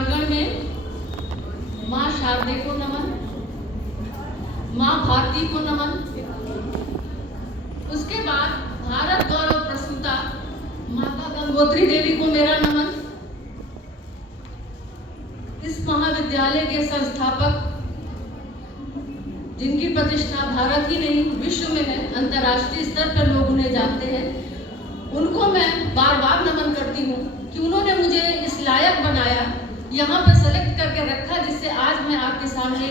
प्रांगण में माँ शारदे को नमन, माँ भारती को नमन, उसके बाद भारत गौरव प्रसूता माता गंगोत्री देवी को मेरा नमन, इस महाविद्यालय के संस्थापक जिनकी प्रतिष्ठा भारत ही नहीं विश्व में है, अंतर्राष्ट्रीय स्तर पर लोग उन्हें जानते हैं, उनको मैं बार बार नमन करती हूँ कि उन्होंने मुझे इस लायक बनाया, यहाँ पर सेलेक्ट करके रखा, जिससे आज मैं आपके सामने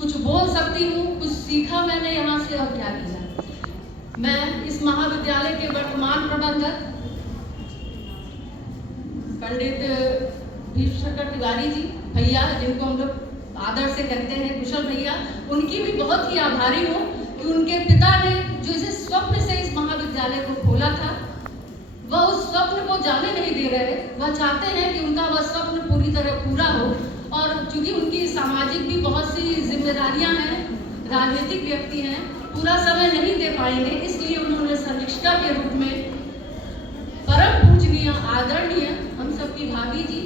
कुछ बोल सकती हूँ, कुछ सीखा मैंने यहाँ से और क्या किया। मैं इस महाविद्यालय के वर्तमान प्रबंधक पंडित भीष्मकर तिवारी जी भैया, जिनको हम लोग आदर से कहते हैं कुशल भैया, उनकी भी बहुत ही आभारी हूँ कि उनके पिता ने जो इसे स्वप्न से इस महाविद्यालय को खोला था, वह उस स्वप्न को जाने नहीं दे रहे। वह चाहते हैं कि उनका वह स्वप्न पूरी तरह पूरा हो, और चूंकि उनकी सामाजिक भी बहुत सी जिम्मेदारियां हैं, राजनीतिक व्यक्ति हैं, पूरा समय नहीं दे पाएंगे, इसलिए उन्होंने संरक्षिका के रूप में परम पूजनीय आदरणीय हम सबकी भाभी जी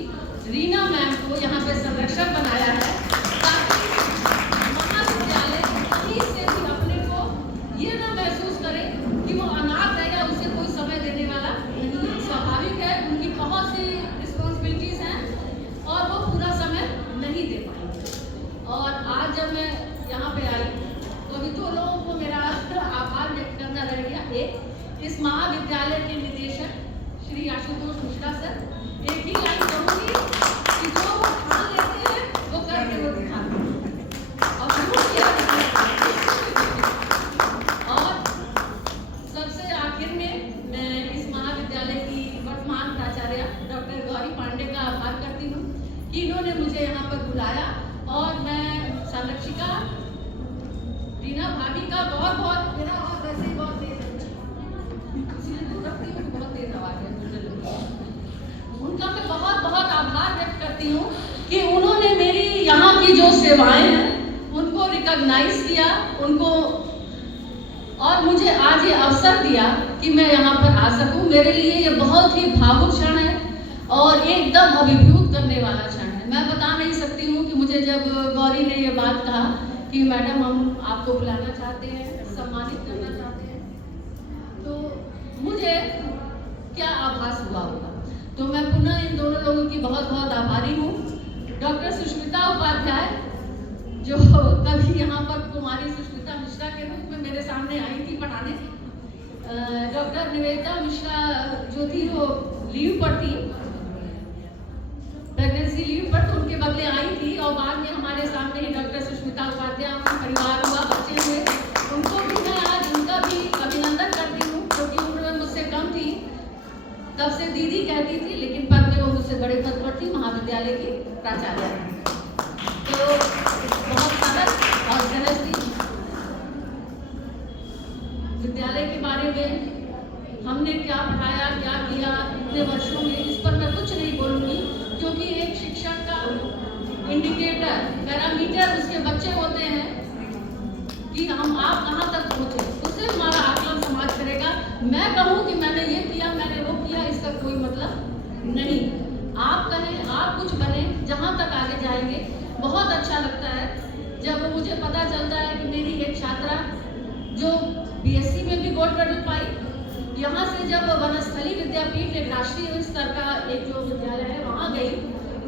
रीना मैम को यहाँ पे संरक्षक बनाया है, ताकि महाविद्यालय कहीं से भी अपने को ये ना महसूस करे कि वो अनाथ है या उसे कोई समय देने वाला नहीं है। स्वाभाविक है, उनकी बहुत सी रिस्पॉन्सिबिलिटीज हैं और वो पूरा समय नहीं दे पाएंगे। और आज जब मैं यहाँ पे आई तो अभी दो लोगों को मेरा आभार व्यक्त करना रह गया। एक, इस महाविद्यालय के निदेशक श्री आशुतोष मिश्रा सर, एक ही लाइन कहूँगी कि जो वो ठान लेते हैं वो करके वो दिखाते हैं और जरूर किया दिखाते हैं। और सबसे आखिर में मैं इस महाविद्यालय की वर्तमान प्राचार्य डॉक्टर गौरी पांडे का आभार करती हूँ कि इन्होंने मुझे यहाँ पर बुलाया, और मैं संरक्षिका रीना भाभी का बहुत बहुत, मेरा और वैसे ही बहुत तेज बहुत तेज आवाज है, उनका मैं बहुत बहुत आभार व्यक्त करती हूँ कि उन्होंने मेरी यहाँ की जो सेवाएं हैं उनको रिकॉग्नाइज किया, उनको, और मुझे आज ये अवसर दिया कि मैं यहाँ पर आ सकूँ। मेरे लिए ये बहुत ही भावुक क्षण है और एकदम अभिभूत करने वाला क्षण है। मैं बता नहीं सकती हूँ कि मुझे जब गौरी ने ये बात कहा कि मैडम हम आपको बुलाना चाहते हैं, सम्मानित करना चाहते हैं, तो मुझे क्या आभास हुआ होगा। तो मैं पुनः इन दोनों लोगों की बहुत बहुत आभारी हूँ। डॉक्टर सुष्मिता उपाध्याय, जो कभी यहाँ पर कुमारी सुष्मिता मिश्रा के रूप में मेरे सामने आई थी पढ़ाने, डॉक्टर निवेदिता मिश्रा जो थी वो लीव पर थी, प्रेगनेंसी लीव पर, तो उनके बदले आई थी, और बाद में हमारे सामने ही डॉक्टर सुष्मिता उपाध्याय, परिवार हुआ, बच्चे हुए, उनको भी मैं आज उनका भी अभिनंदन करती हूँ, क्योंकि उम्र में मुझसे कम थी, तब से दीदी कहती थी, लेकिन पद में वो मुझसे बड़े पद पर थी, महाविद्यालय की प्राचार्य। तो बहुत सरल और सहज थी। विद्यालय के बारे में हमने क्या पढ़ाया, क्या किया इतने वर्षों में, इस पर मैं कुछ नहीं बोलूँगी, क्योंकि एक शिक्षक का इंडिकेटर, पैरामीटर उसके बच्चे होते हैं कि हम आप कहाँ तक पहुँचे, उससे हमारा आकलन समाज करेगा। मैं कहूँ कि मैंने ये किया, मैंने वो किया, इसका कोई मतलब नहीं। आप कहें, आप कुछ बने, जहाँ तक आगे जाएंगे। बहुत अच्छा लगता है जब मुझे पता चलता है कि मेरी एक छात्रा जो बीएससी में भी गोल्ड मेडल पाई, यहाँ से जब वनस्थली विद्यापीठ एक राष्ट्रीय स्तर का एक जो विद्यालय है वहाँ गई,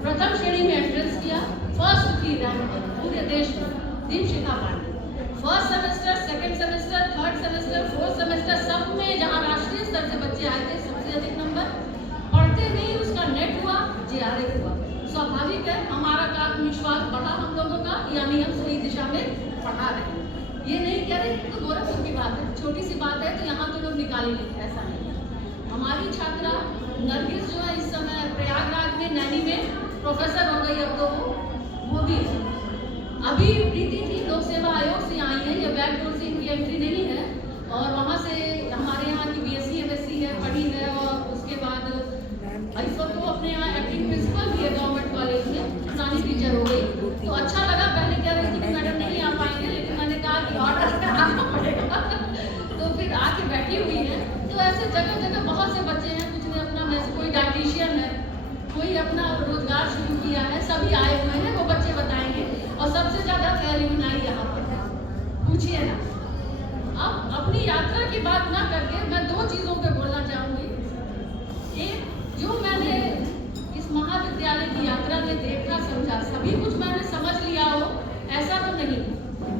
प्रथम श्रेणी में एंट्रेंस किया, फर्स्ट थी रैंक पूरे देश में, Deepshikha Pandey. First semester, second semester, third semester, fourth semester, सब में जहाँ राष्ट्रीय स्तर से बच्चे आए थे, सबसे अधिक नंबर। पढ़ते नहीं उसका नेट हुआ, जेआरएफ हुआ। स्वाभाविक है, हमारा आत्मविश्वास बढ़ा हम लोगों का, यानी हम सही दिशा में पढ़ा रहे हैं। ये नहीं कह रहे तो गोरखपुर की बात है, छोटी सी बात है, तो यहाँ तो लोग निकाल ही लेते, ऐसा नहीं है। हमारी छात्रा नरगिस जो है इस समय प्रयागराज में नैनी में प्रोफेसर हो गई, अब तो वो भी है। अभी प्रीति थी, लोक सेवा आयोग से आई है, ये बैक डोर से इनकी एंट्री नहीं है, और वहाँ से हमारे यहाँ की बीएससी एमएससी है, पढ़ी है, और उसके बाद इस वक्त वो अपने यहाँ एक्टिंग प्रिंसिपल भी है गवर्नमेंट कॉलेज में, पुरानी टीचर हो गई। तो अच्छा लगा, पहले कह रही थी कि मैडम नहीं आ पाएंगे, लेकिन मैंने कहा कि ऑर्डर आना पड़ेगा तो फिर आके बैठी हुई है। तो ऐसे जगह जगह बहुत से बच्चे हैं, कुछ ने अपना, कोई डाइटिशियन है, कोई अपना रोजगार शुरू किया है, आई यहाँ पर, पूछिए ना। अब अपनी यात्रा की बात ना करके मैं दो चीजों पे बोलना चाहूंगी। एक, जो मैंने इस महाविद्यालय की यात्रा में देखा समझा, सभी कुछ मैंने समझ लिया हो ऐसा तो नहीं,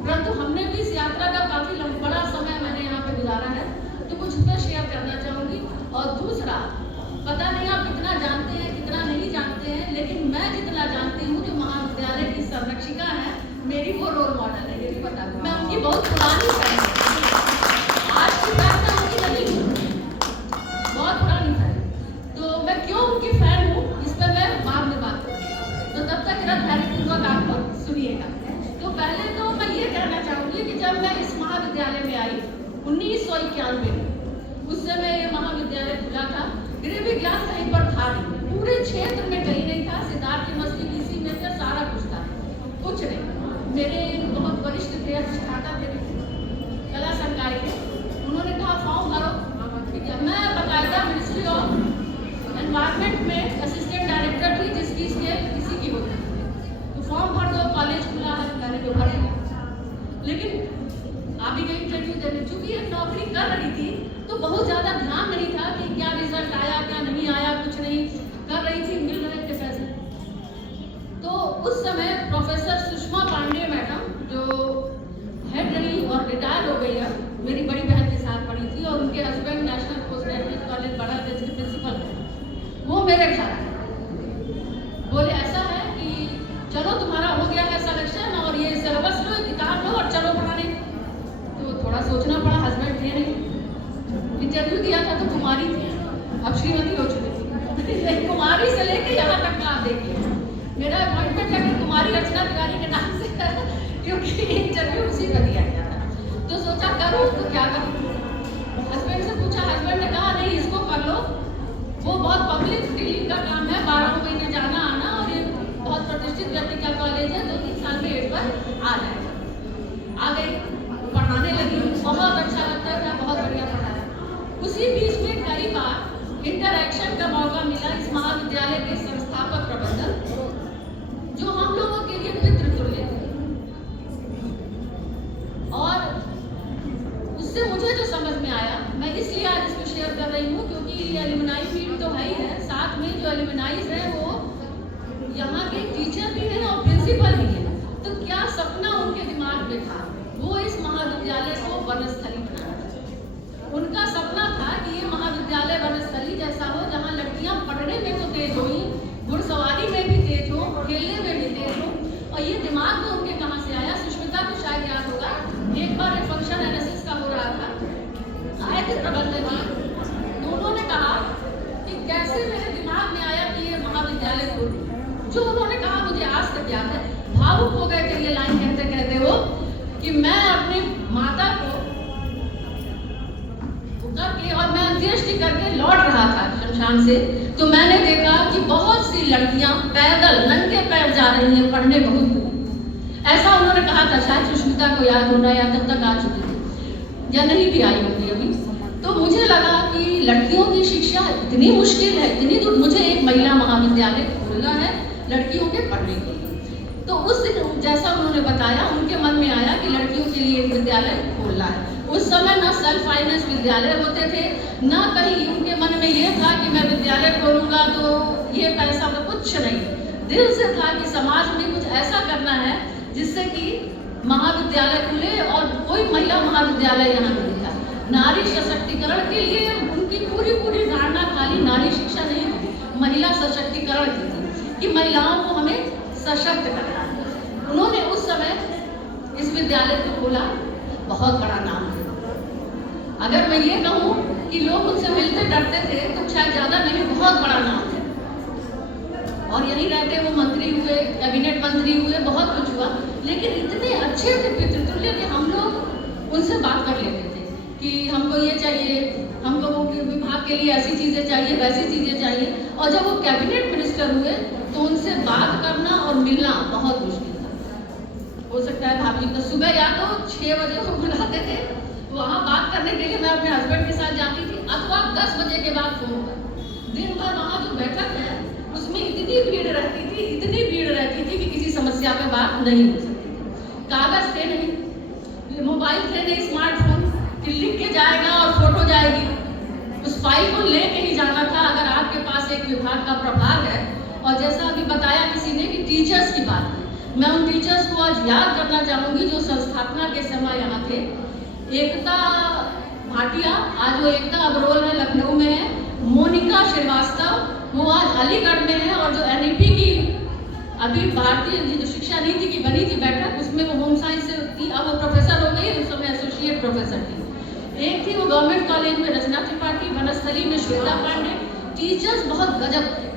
परंतु हमने भी इस यात्रा का काफी बड़ा समय मैंने यहाँ पे गुजारा है, तो कुछ पे शेयर करना चाहूंगी। और दूसरा, पता नहीं आप कितना जानते हैं कितना नहीं जानते हैं, लेकिन मैं जितना जानती हूँ जो महाविद्यालय की संरक्षिका है, मेरी वो रोल मॉडल है, ये भी पता है। मैं उनकी बहुत पुरानी फैन हूँ, आज की फैन मैं उनकी नहीं हूँ, बहुत पुरानी फैन। तो मैं क्यों उनकी फैन हूँ इस पर मैं बाद में बात करूँगी, तो तब तक मेरा धैर्यपूर्वक आप लोग सुनिएगा। तो पहले तो मैं ये कहना चाहूँगी कि जब मैं इस महाविद्यालय में आई 1991 में, उस समय ये महाविद्यालय खुला था, गृह विज्ञान कहीं पर था नहीं, पूरे क्षेत्र में कहीं नहीं था, सिद्धार्थ यूनिवर्सिटी इसी में था, सारा कुछ था, कुछ नहीं। मेरे बहुत वरिष्ठ थे, अधिष्ठाता थे कला संकाय के, उन्होंने कहा फॉर्म भरो, ठीक है। मैं बकायदा मिनिस्ट्री ऑफ एनवायरमेंट में असिस्टेंट डायरेक्टर थी, जिसकी स्केल किसी की होती थी, तो फॉर्म भर दो, कॉलेज खुला है, मैंने जो भर दिया। लेकिन अभी गई इंटरव्यू देने, चूंकि ये नौकरी कर रही थी तो बहुत ज्यादा ध्यान नहीं था कि क्या रिजल्ट आया क्या नहीं आया, कुछ नहीं कर रही थी, मिल रहे थे पैसे। तो उस समय प्रोफेसर सुषमा पांडे मैडम, जो हेड रही और रिटायर हो गई है, मेरी बड़ी बहन के साथ पढ़ी थी, और उनके husband national post graduate college बड़ा के प्रिंसिपल थे, वो मेरे घर आए, बोले ऐसा है कि चलो तुम्हारा हो गया है सिलेक्शन और ये सिलेबस लो, किताब लो और चलो पढ़ाने। तो थोड़ा सोचना पड़ा, हस्बैंड थे नहीं, इंटरव्यू दिया था तो कुमारी थी, अब श्रीमती हो चुकी थी, कुमारी से लेके यहाँ तक का आप देखिए, मेरा अपॉइंटमेंट लगा कुमारी अर्चना तिवारी के नाम से क्योंकि इंटरव्यू उसी पर दिया गया था। तो सोचा करूँ तो क्या करूँ, हस्बैंड से पूछा, हस्बैंड ने कहा नहीं इसको कर लो, वो बहुत पब्लिक डीलिंग का काम है, 12 महीने जाना आना, और ये बहुत प्रतिष्ठित व्यक्ति का कॉलेज है, 2-3 साल में एड पर आ जाएगा। आ गई, पढ़ाने लगी, बहुत अच्छा लगता था, बहुत बढ़िया पढ़ाया। उसी बीच में कई बार इंटरैक्शन का मौका मिला इस महाविद्यालय के संस्थापक प्रबंधक, जो हम लोगों के लिए पितृतुल्य थे, और उससे मुझे जो समझ में आया, मैं इसलिए आज इसको शेयर कर रही हूँ क्योंकि एलुमनाई मीट तो है ही है, साथ में जो एलुमनाइज है वो यहाँ के टीचर भी हैं और प्रिंसिपल भी हैं। तो क्या सपना उनके दिमाग में था, वो इस महाविद्यालय को वनस्थली बनाना था। उनका सपना था कि ये महाविद्यालय वनस्थली जैसा हो, जहाँ लड़कियाँ पढ़ने में तो तेज हुई, घुड़सवारी में भी तेज हो, खेलने में भी तेज हो। और ये दिमाग में उनके कहाँ से आया, सुष्मिता को शायद याद होगा, एक बार एक फंक्शन एनएसएस का हो रहा था, आए थे प्रबंधक जी, तो उन्होंने कहा कि कैसे मेरे दिमाग में आया कि ये महाविद्यालय खोलूं। जो उन्होंने कहा मुझे आज तक याद है, भावुक हो गए थे ये लाइन कहते कहते वो, कि मैं अपनी माता को करके और मैं अंत्येष्टि करके लौट रहा था शमशान से, तो मैंने देखा कि बहुत सी लड़कियां पैदल नंगे पैर जा रही हैं पढ़ने बहुत दूर। ऐसा उन्होंने कहा था, शायद सुष्मिता को याद होना या तब तक आ चुकी थी या नहीं भी आई होगी अभी। तो मुझे लगा कि लड़कियों की शिक्षा इतनी मुश्किल है, इतनी दूर, मुझे एक महिला महाविद्यालय खोलना है लड़कियों के पढ़ने के लिए। तो उस दिन जैसा उन्होंने बताया, उनके मन में आया कि लड़कियों के लिए एक विद्यालय खोलना है। उस समय ना सेल्फ फाइनेंस विद्यालय होते थे, ना कहीं उनके मन में ये था कि मैं विद्यालय खोलूंगा तो ये पैसा में, कुछ नहीं। दिल से था कि समाज में कुछ ऐसा करना है जिससे कि महाविद्यालय खुले, और कोई महिला महाविद्यालय यहाँ नहीं था। नारी सशक्तिकरण के लिए उनकी पूरी धारणा खाली नारी शिक्षा नहीं थी, महिला सशक्तिकरण की थी, कि महिलाओं को हमें सशक्त करना है। उन्होंने उस समय इस विद्यालय को खोला, बहुत बड़ा नाम है। अगर मैं ये कहूँ कि लोग उनसे मिलते डरते थे तो शायद ज़्यादा नहीं, बहुत बड़ा नाम है। और यहीं रहते वो मंत्री हुए, कैबिनेट मंत्री हुए, बहुत कुछ हुआ, लेकिन इतने अच्छे थे पितृतुल्य कि हम लोग उनसे बात कर लेते थे कि हमको ये चाहिए, हमको वो विभाग के लिए ऐसी चीज़ें चाहिए, वैसी चीज़ें चाहिए। और जब वो कैबिनेट मिनिस्टर हुए तो उनसे बात करना और मिलना बहुत मुश्किल था। हो सकता है भाभी तो सुबह या तो 6 बजे को बुलाते थे, वहाँ बात करने के लिए मैं अपने हस्बैंड के साथ जाती थी, अथवा 10 बजे के बाद फोन पर। दिन भर वहाँ जो बैठक है उसमें इतनी भीड़ रहती थी कि किसी समस्या पे बात नहीं हो सकती थी। कागज थे नहीं, मोबाइल थे नहीं, स्मार्टफोन कि लिख के जाएगा और फोटो जाएगी। उस फाइल को लेके ही जाना था। अगर आपके पास एक विभाग का प्रभाग है, और जैसा अभी बताया किसी ने कि टीचर्स की बात की, मैं उन टीचर्स को आज याद करना चाहूँगी जो संस्थापना के समय यहाँ थे। एकता भाटिया, आज वो एकता अग्रवाल है, लखनऊ में है। मोनिका श्रीवास्तव, वो आज अलीगढ़ में है। और जो NEP की अभी भारतीय जो शिक्षा नीति की बनी थी बैठक, उसमें वो होम साइंस से थी, अब वो प्रोफेसर हो गई, उस समय एसोसिएट प्रोफेसर थी। एक थी वो गवर्नमेंट कॉलेज में रचना त्रिपाठी, वनस्थली में श्वेता पांडे। टीचर्स बहुत गजब थे,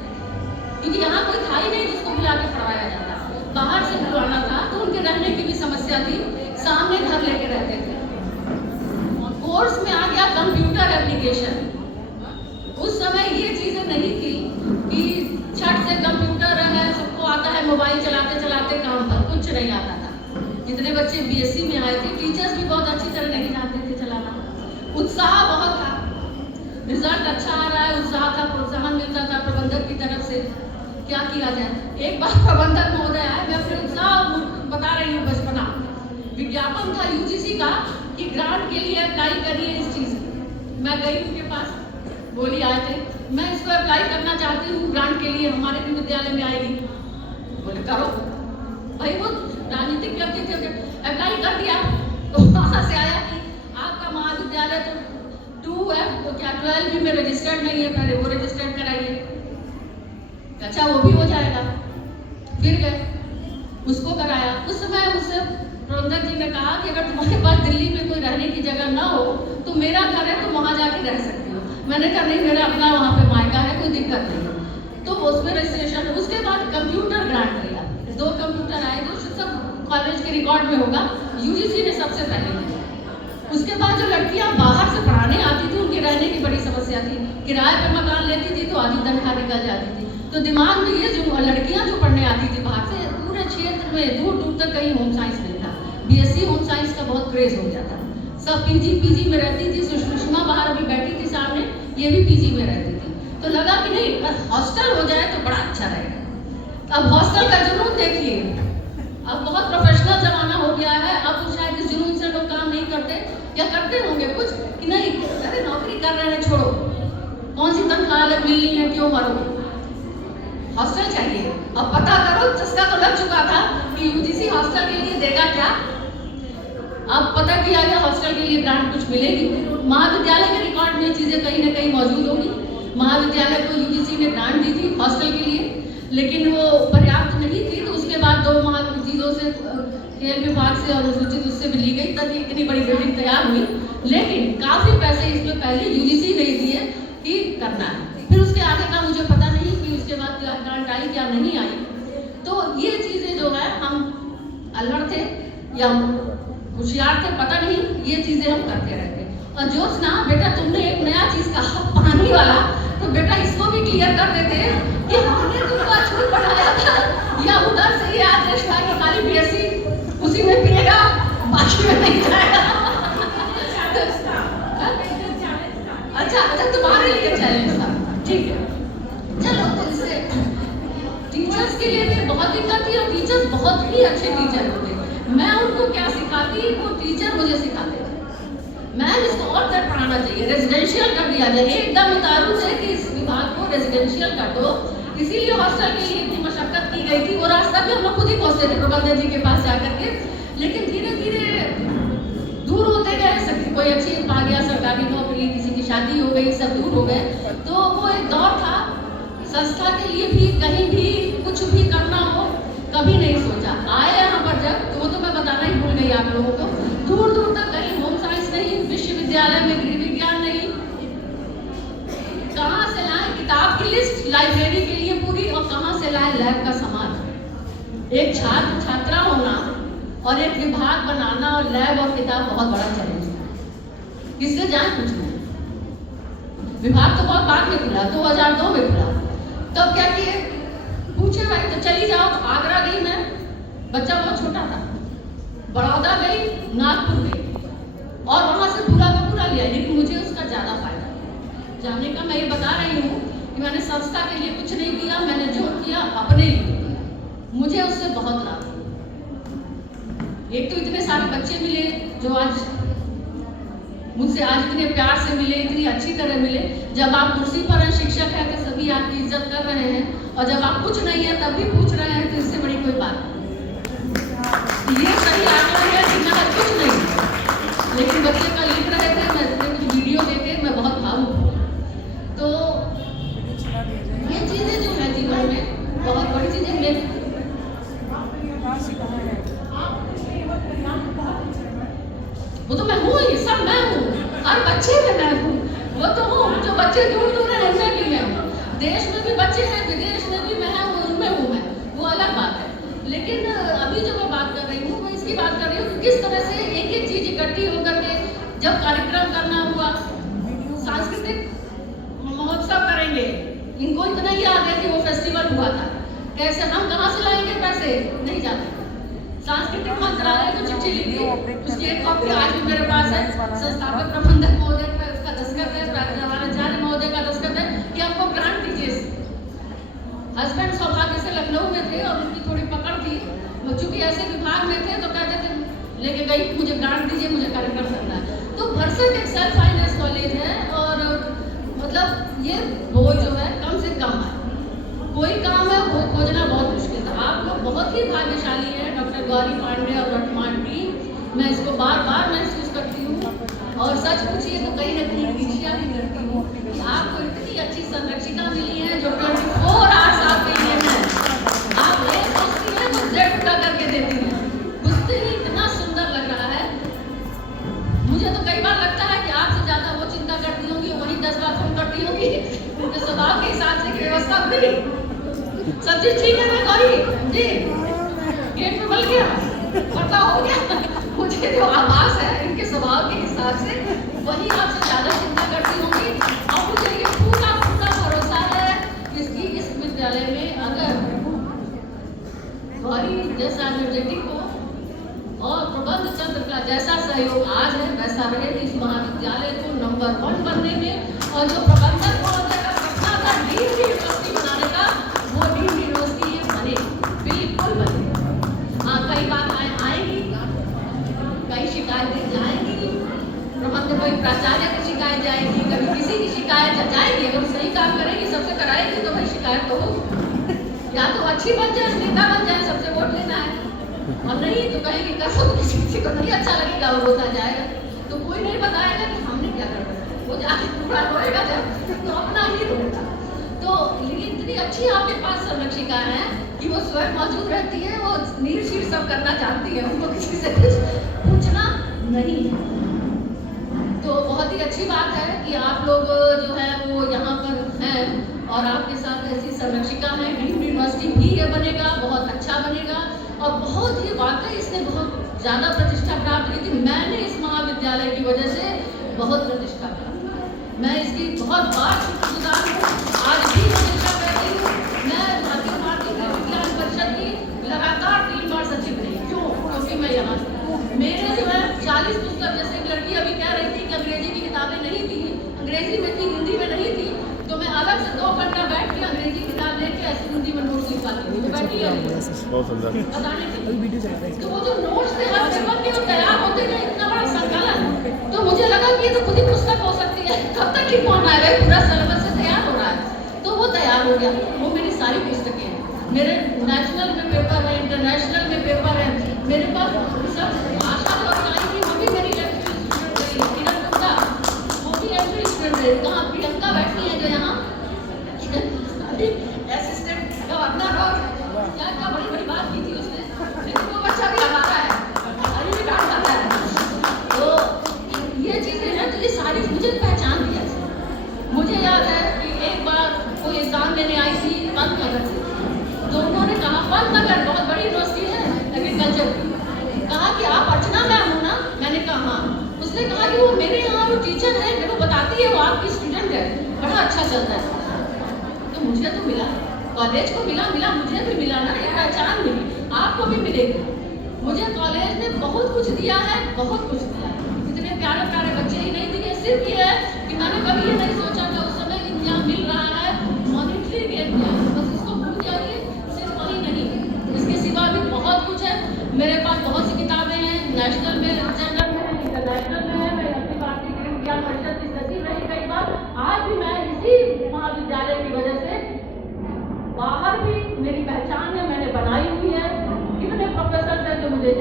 क्योंकि यहाँ कोई था ही नहीं जिसको बुला के पढ़ाया जाता, बाहर से बुलवाना था, तो उनके रहने की भी समस्या थी, सामने घर लेके रहते थे। कोर्स में आ गया कंप्यूटर एप्लीकेशन। उस समय ये चीजें नहीं थी कि छठ से कंप्यूटर है, सबको आता है, मोबाइल चलाते चलाते काम पर, कुछ नहीं आता था। जितने बच्चे BSc में आए थे, टीचर्स भी बहुत अच्छी तरह नहीं जानते थे चलाना। उत्साह बहुत था, रिजल्ट अच्छा आ रहा है, उत्साह था, प्रोत्साहन मिलता था प्रबंधक की तरफ से। क्या किया जाए, एक बार प्रबंधक महोदय आए, मैं अपने उत्साह बता रही हूँ, बचपना विज्ञापन था UGC का कि ग्रांट के लिए अप्लाई करिए इस चीज। मैं गई उनके पास, बोली आए थे, मैं इसको अप्लाई करना चाहती हूँ ग्रांट के लिए, हमारे भी विद्यालय में आएगी। बोले करो भाई, वो राजनीतिक व्यक्ति थे, अप्लाई कर दिया। तो वहां से आया कि आपका महाविद्यालय तो 2F तो क्या 12 में रजिस्टर्ड नहीं है, पहले वो रजिस्टर्ड कराइए। अच्छा वो भी हो जाएगा। फिर गए, उसको कराया। उस समय मुझसे प्रबंधक जी ने कहा कि अगर तुम्हारे पास दिल्ली में कोई रहने की जगह ना हो तो मेरा घर है, तुम वहाँ जाके रह सकती हो। मैंने कहा नहीं, मेरा अपना वहाँ पे मायका है, कोई दिक्कत नहीं। तो उसमें रजिस्ट्रेशन, उसके बाद कंप्यूटर ग्रांट लिया, 2 कंप्यूटर आए, जो सब कॉलेज के रिकॉर्ड में होगा, UGC ने सबसे पहले लिया। उसके बाद जो लड़कियां बाहर से पढ़ाने आती थी, उनके रहने की बड़ी समस्या थी, किराए पे मकान लेती थी तो आधी तनख्वाह निकल जाती थी। तो दिमाग में ये जो लड़कियां जो पढ़ने आती थी बाहर से, पूरे क्षेत्र में दूर दूर तक कहीं होम साइंस नहीं था। BSc होम साइंस का बहुत क्रेज हो गया था, सब PG में रहती थी। सुषमा बाहर अभी बैठी थी सामने, ये भी PG में रहती थी। तो लगा कि नहीं, अगर हॉस्टल हो जाए तो बड़ा अच्छा रहेगा। अब हॉस्टल का जुनून देखिए, अब बहुत प्रोफेशनल जमाना हो गया है। अब शायद इस जुनून से लोग काम नहीं करते, या करते होंगे कुछ कि नहीं, अरे नौकरी कर रहे हैं, छोड़ो, कौन सी तनख्वाह मिलनी है, क्यों मरो, हॉस्टल चाहिए। अब पता करो, चस्का तो लग चुका था कि UGC हॉस्टल के लिए देगा क्या। अब पता किया गया हॉस्टल के लिए ग्रांट कुछ मिलेगी। महाविद्यालय के रिकॉर्ड में चीजें कहीं ना कहीं मौजूद होगी। महाविद्यालय को UGC ने ग्रांट दी थी हॉस्टल के लिए, लेकिन वो पर्याप्त नहीं थी। तो उसके बाद 2 महाविद्यालयों से, खेल विभाग से और अनुसूचित उससे भी ली गई, तब इतनी बड़ी बिल्डिंग तैयार हुई। लेकिन काफी पैसे इसमें पहले UGC नहीं दिए कि करना है। फिर उसके आगे का मुझे पता नहीं कि उसके बाद क्या ग्रांट आई क्या नहीं आई। तो ये चीजें जो है, हम अल्हड़ थे या होशियार थे पता नहीं, ये चीजें हम करते रहते। और ज्योत्सना बेटा, तुमने एक नया चीज कहा, पानी वाला, तो बेटा इसको भी क्लियर कर देते कि हमने तुमको अछूत पढ़ाया था, या उधर से ये आदेश था कि खाली BSc उसी में पिएगा, बाकी में नहीं जाएगा। अच्छा, तुम्हारे लिए चैलेंज था, ठीक है। चलो, तो इससे टीचर्स के लिए भी बहुत दिक्कत थी, और टीचर्स बहुत ही अच्छे टीचर होते। मैं उनको क्या सिखाती, वो टीचर मुझे सिखाते। मैम इसको और तक पढ़ाना चाहिए, रेजिडेंशियल कर दिया जाए, एकदम उतारू से कि इस विभाग को रेजिडेंशियल कर दो। इसीलिए हॉस्टल के लिए इतनी मशक्कत की गई थी। वो रास्ता भी हम लोग खुद ही पहुंचते थे प्रबंधक जी के पास जाकर के, लेकिन धीरे धीरे दूर होते गए। कोई अच्छी पा गया सरकारी नौकरी, किसी की शादी हो गई, सब दूर हो गए। तो वो एक दौर था, संस्था के लिए भी कहीं भी कुछ भी करना हो, कभी नहीं सोचा। आए यहाँ पर जब, तो वो तो मैं बताना ही भूल गई आप लोगों को, दूर दूर तक कहीं होम साइंस नहीं, विश्वविद्यालय में गृह विज्ञान नहीं, कहाँ से लाए किताब की लिस्ट लाइब्रेरी के लिए पूरी, और कहाँ से लाए लैब का सामान। एक छात्र छात्रा होना और एक विभाग बनाना और लैब और किताब बहुत बड़ा चैलेंज है। किससे जाए कुछ नहीं। विभाग तो बहुत बाद में खुला, 2002 में खुला। तब क्या किए, पूछे भाई तो चली जाओ। आगरा गई मैं, बच्चा बहुत छोटा था, बड़ौदा गई, नागपुर गई, और वहां से पूरा का पूरा लिया। लेकिन मुझे उसका ज्यादा फायदा जानने का, मैं ये बता रही हूँ कि मैंने संस्था के लिए कुछ नहीं किया, मैंने जो किया अपने लिए किया, मुझे उससे बहुत लाभ। एक तो इतने सारे बच्चे मिले जो आज मुझसे आज इतने प्यार से मिले, इतनी अच्छी तरह मिले। जब आप कुर्सी पर हैं, शिक्षक हैं, तो सभी आपकी इज्जत कर रहे हैं, और जब आप कुछ नहीं है तब भी पूछ रहे हैं, तो इससे बड़ी कोई बात नहीं। ये सही आंकड़ा है कि मैं कुछ नहीं, लेकिन बच्चे कल लिख रहे थे, मैं कुछ वीडियो देखे मैं बहुत भावुक हूँ। तो ये चीजें जो है जीवन में बहुत बड़ी चीजें वो तो मैं हूँ ही, सब मैं हूँ, हर बच्चे में मैं हूँ, वो तो हूँ जो बच्चे दूर दूर हैं उनमें भी मैं हूँ, देश में भी बच्चे हैं, विदेश में भी मैं हूँ, उनमें हूँ मैं, वो अलग बात है। लेकिन अभी जो मैं बात कर रही हूँ, मैं इसकी बात कर रही हूँ कि किस तरह से एक एक चीज इकट्ठी होकर के जब कार्यक्रम करना हुआ, सांस्कृतिक महोत्सव करेंगे, इनको इतना ही याद है कि वो फेस्टिवल हुआ था, कैसे हम कहाँ से लाएंगे पैसे, नहीं जाते। सांस्कृतिक मंत्रालय को चिट्ठी लिखी, उसकी एक कॉपी आज भी मेरे पास है, संस्थापक प्रबंधक महोदय का उसका दस्तखत है, प्राचार्य महोदय का दस्तखत है कि हमको ग्रांट दीजिए। हस्बैंड सौभाग्य से लखनऊ में थे और उनकी थोड़ी पकड़ थी, चूंकि ऐसे विभाग में थे तो कहते थे लेके गई, मुझे ग्रांट दीजिए, मुझे कार्यक्रम करना है। तो भरसक एक सेल्फ फाइनेंस कॉलेज है, और मतलब ये वो जो है कम से कम है, कोई काम है वो खोजना बहुत मुश्किल था। आप लोग बहुत ही भाग्यशाली हैं, डॉक्टर गौरी पांडे और वर्तमान टीम, मैं इसको बार बार महसूस करती हूँ, और सच पूछिए तो कहीं न कहीं ईर्ष्या भी करती हूँ कि आपको इतनी अच्छी संरक्षिका मिली है जो 24 आवर्स आपके लिए है। आप ये सोचती हैं तो जेड उठा करके देती हैं, उससे ही इतना सुंदर लग रहा है। मुझे तो कई बार लगता है कि आपसे ज्यादा वो चिंता करती होंगी, वही 10 बार फोन करती होंगी, उनके स्वभाव के हिसाब से व्यवस्था हुई, सब चीज ठीक है ना गौरी जी, गेट में बल गया, पर्दा हो गया, मुझे जो आभास है इनके स्वभाव के हिसाब से वही आपसे ज्यादा चिंता करती होंगी। और मुझे ये पूरा पूरा भरोसा है कि इस विद्यालय में अगर गौरी जैसा एनर्जेटिक हो और प्रबंध चंद्र का जैसा सहयोग आज है वैसा रहे, इस महाविद्यालय को नंबर 1 बनने में, और जो प्रबंधक महोदय का सपना था डीम्ड यूनिवर्सिटी बनाने का, वो डीम्ड यूनिवर्सिटी ये बने, बिल्कुल बने। हाँ, कई बात आएंगी, कई शिकायतें जाएंगी, प्रबंधक कोई प्राचार्य की शिकायत जाएगी, कभी किसी की शिकायत जाएगी, अगर सही काम करेगी सबसे कराएगी तो भाई शिकायत तो होगी, या तो अच्छी बन जाए, नेता बन जाए, सबसे वोट लेना है, और नहीं तो कहेंगे करो, किसी को नहीं अच्छा लगेगा वो होता जाएगा, तो कोई नहीं बताएगा कि हमने क्या करना है, वो जाके पूरा रोएगा जब तो अपना ही रोएगा। तो इतनी अच्छी आपके पास संरक्षिका है कि वो स्वयं मौजूद रहती है, वो नीर शीर सब करना चाहती है, उनको किसी से कुछ पूछना नहीं है। तो बहुत ही अच्छी बात है कि आप लोग जो है वो यहाँ पर हैं, और आपके साथ ऐसी संरक्षिका है, डीम्ड यूनिवर्सिटी भी ये बनेगा, बहुत अच्छा बनेगा, और बहुत ही वाकई इसने बहुत ज़्यादा प्रतिष्ठा प्राप्त की थी। मैंने इस महाविद्यालय की वजह से बहुत प्रतिष्ठा प्राप्त की, मैं इसकी बहुत बार शुक्रगुजार हूँ, आज भी प्रतिष्ठा करती हूँ। मैं अखिल भारतीय विज्ञान परिषद की लगातार 3 बार सचिव रही, क्यों? क्योंकि मैं यहाँ मेरे जो है 40 पुस्तक, जैसे एक लड़की अभी कह रही थी कि अंग्रेजी की किताबें नहीं थी, अंग्रेजी में थी, हिंदी में नहीं थी, तो मैं अलग से 2 घंटा बैठ के अंग्रेजी किताब लेके ऐसे हिंदी में नोट्स लिख पाती हूँ, बैठी है बताने के। तो वो जो नोट्स थे हर पेपर के, वो तैयार होते गए, इतना बड़ा संकलन, तो मुझे लगा कि ये तो खुद ही पुस्तक हो सकती है, कब तक ही कौन आएगा, पूरा सिलेबस से तैयार हो रहा है, तो वो तैयार हो गया। वो मेरी सारी पुस्तकें हैं, मेरे नेशनल में पेपर है, इंटरनेशनल में पेपर है, मेरे पास सब आशा और की वो भी मेरी किरण गुप्ता, वो भी एंट्री स्टूडेंट है, कहाँ प्रियंका बैठी है जो यहाँ असिस्टेंट गवर्नर, और क्या बड़ी बड़ी बात की थी उसने, लेकिन वो बच्चा भी हमारा है, अभी भी डांट आता है। तो ये चीजें हैं, तो ये सारी मुझे पहचान दिया। मुझे याद है कि एक बार कोई एग्जाम लेने आई थी पंतनगर से, तो उन्होंने कहा, पंतनगर बहुत बड़ी यूनिवर्सिटी है एग्रीकल्चर की, कहा कि आप अर्चना मैम हो ना? मैंने कहा हाँ। उसने कहा कि वो मेरे यहाँ वो टीचर है, मेरे को बताती है, वो आपकी स्टूडेंट है, बड़ा अच्छा चलता है। तो मुझे तो मिला, कॉलेज को मिला, मुझे भी मिला ना, ये पहचान मिली, आपको भी मिलेगी। मुझे कॉलेज ने बहुत कुछ दिया है, बहुत कुछ दिया है, इतने प्यारे प्यारे बच्चे ही नहीं दिए, सिर्फ ये है कि मैंने कभी ये नहीं सोचा था उस समय कि यहाँ मिल रहा है मॉनिटरी गेट, बस इसको भूल जाइए, सिर्फ वही नहीं, इसके सिवा भी बहुत कुछ है। मेरे पास बहुत सी किताबें हैं,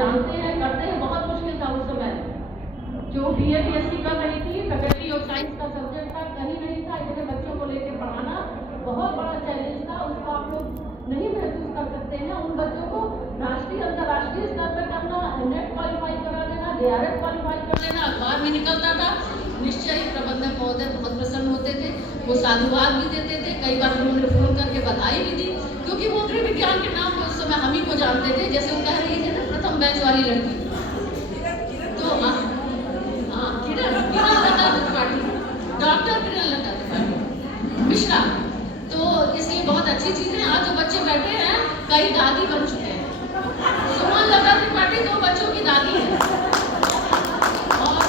जानते हैं, करते हैं। बहुत मुश्किल था उस समय, जो BA BSc कर रही थी, फैकल्टी ऑफ साइंस का सब्जेक्ट था, कहीं नहीं था। इतने बच्चों को लेकर पढ़ाना बहुत बड़ा चैलेंज था, उसको आप लोग नहीं महसूस कर सकते हैं। उन बच्चों को राष्ट्रीय अंतर्राष्ट्रीय स्तर पर करना, नेट क्वालिफाई करा देना, JRF क्वालिफाई कर देना, अखबार में निकलता था। निश्चय ही प्रबंधक महोदय बहुत प्रसन्न होते थे, वो साधुवाद भी देते थे। कई बार उन्होंने फोन करके बधाई भी दी, क्योंकि वो गृह विज्ञान के नाम पर उस समय हम ही को जानते थे। जैसे वो कह रही थी ना, प्रथम बैच वाली लड़की, तो किरण लता त्रिपाठी, डॉक्टर किरण लता त्रिपाठी मिश्रा। तो इसलिए बहुत अच्छी चीज है। आज जो बच्चे बैठे हैं, कई दादी बन चुके हैं। सुमन लता त्रिपाठी 2 बच्चों की दादी है, और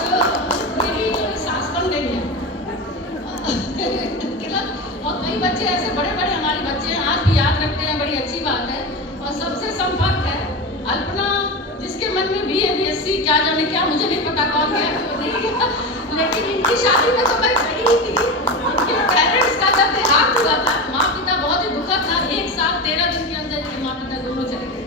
मेरी सास बन गई है। और कई बच्चे ऐसे बड़े बड़े हमारे बच्चे हैं, आज भी याद रखते हैं, बड़ी अच्छी बात है। और सबसे संपर्क है अल्पना, जिसके मन में BA BSc क्या जाने क्या, मुझे नहीं पता कौन गया क्यों नहीं गया, लेकिन इनकी शादी में तो मैं खड़ी ही थी। इनके पेरेंट्स का जब देहांत हुआ था, माँ पिता बहुत ही दुखद था। 1 साल 13 दिन के अंदर इनके माँ पिता दोनों चले गए।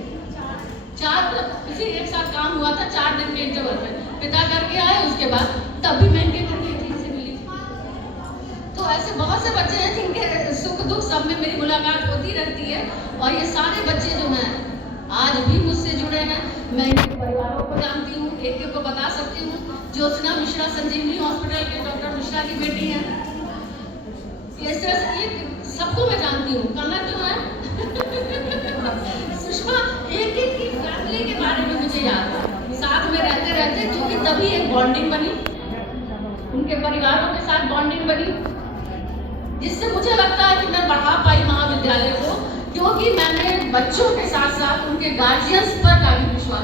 4 किसी एक साथ काम हुआ था, 4 दिन के इंटरवल में पिता करके आए। उसके बाद तब भी मैं इनके घर गई थी, इनसे मिली थी। तो ऐसे बहुत से बच्चे हैं जिनके सुख दुख सब में मेरी मुलाकात होती रहती है। और ये सारे बच्चे जो हैं आज भी मुझसे जुड़े हैं। मैं इनके परिवारों को जानती हूँ, एक को बता सकती हूँ। ज्योत्सना मिश्रा संजीवनी हॉस्पिटल के डॉक्टर मिश्रा की बेटी है। इस तरह से सबको मैं जानती हूँ। कनक जो है सुषमा, एक की फैमिली के बारे में मुझे याद है, साथ में रहते रहते, क्योंकि तभी एक बॉन्डिंग बनी, उनके परिवारों के साथ बॉन्डिंग बनी, जिससे मुझे लगता है कि मैं बढ़ा पाई महाविद्यालय को, क्योंकि मैंने बच्चों के साथ साथ उनके गार्जियंस पर काफी विश्वास